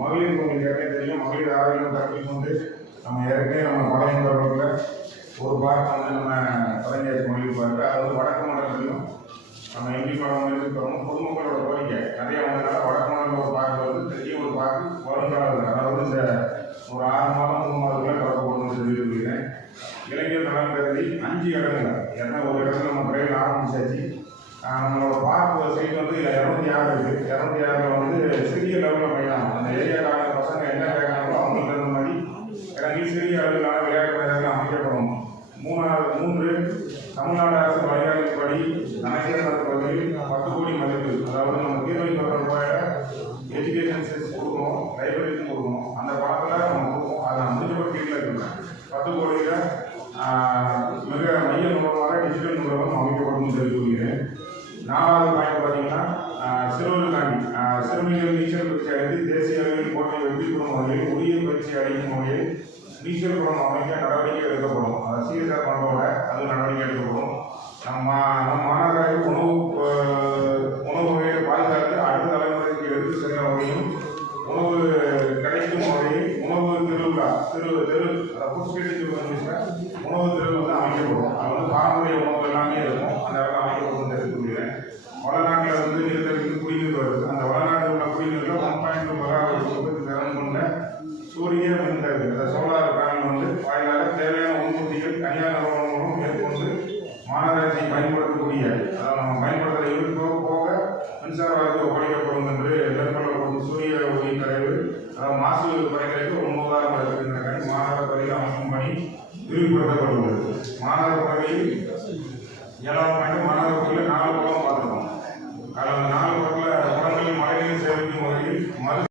மகளிர் உங்களுக்கு ஏற்கனவே தெரியும். மகளிர் ஆரோக்கியம் கருத்தில் வந்து நம்ம ஏற்கனவே நம்ம பழைய பருவத்தில் ஒரு பார்க் வந்து நம்ம கலைஞர் மகளிர் பார்க்க அது வந்து வடக்கு மண்டலத்திலும் நம்ம எம்பி படம் இருக்கிறோம் பொதுமக்களோட கோரிக்கை. நிறைய வந்ததுனால வடக்கு மண்டலம் ஒரு பார்க் வந்து பெரிய ஒரு பார்க் வருங்காலத்தில். அதாவது இந்த ஒரு ஆறு மாதம் மூணு மாதத்துக்குள்ள திறக்கப்படும் சொல்லியிருக்கிறேன். இளைஞர் நலன் கருதி அஞ்சு இடங்கள். ஏன்னா ஒரு இடத்துல நம்ம ட்ரெயின் ஆரம்பிச்சாச்சு. நம்மளோட பார்க் சைட் வந்து இரநூத்தி ஆறு இருக்குது இரநூத்தி ஆறில் வந்து சிறிய லெவலில் தமிழ்நாடு அரசு வழிகாட்டுப்படி நகைக்கிற பகுதியில் பத்து கோடி மதிப்பு அதாவது நம்ம தீர்வை ரூபாயில எஜுகேஷன் செஸ் கொடுக்கணும் லைப்ரரிக்கும் கொடுக்கணும். அந்த பணத்தில் நம்ம கொடுப்போம். அதை முடிஞ்சப்பட்ட கீழே இருக்கிறேன் பத்து கோடியில் மிக மைய நூலகமாக டிஜிட்டல் நூலகம் அமைக்கப்படும் தெரிவிக்கிறேன் நாலாவது பாயிண்ட் பார்த்தீங்கன்னா சிறுவர்களுக்காண்டி சிறுமிகள் நீச்சல் பயிற்சி அடைந்து தேசிய அளவில் போட்டியை வெற்றி பெறும் வகையில் உரிய பயிற்சி அளிக்கும் வகையில் நீச்சல் குளம் அமைக்க நடவடிக்கை எடுக்கப்படும். அதை சீர்கார் பண்ணோட அது நடவடிக்கை எடுக்கப்படும். நம்ம நம்ம மாநகராட்சி உணவு உணவு வகையை பாதுகாத்து அடுத்த தலைமுறைக்கு எடுத்து செல்ல வகையும் உணவு கிடைக்கும் வகையில் உணவு திருவிழா திரு தெரு புதுப்பேட்டை உணவு திருவிழா அமைக்கப்படும். அது வந்து மாநகராட்சி பயன்படுத்தக்கூடிய அதாவது நம்ம பயன்படுத்துகிற யூனிட் போக போக மின்சார வாரியத்துக்கு ஒப்படைக்கப்படும் என்று மேற்கொள்ளப்படும் சூரிய ஒளி கரைவு அதாவது மாசு குறைக்கிறதுக்கு ஒரு மூதாரம் இருக்கின்ற மாநகர பகுதியில் அமைக்கும் பணி விரிவுபடுத்தப்படுகிறது. மாநகர பகுதியில் ஏழாம் ஆண்டு மாநகர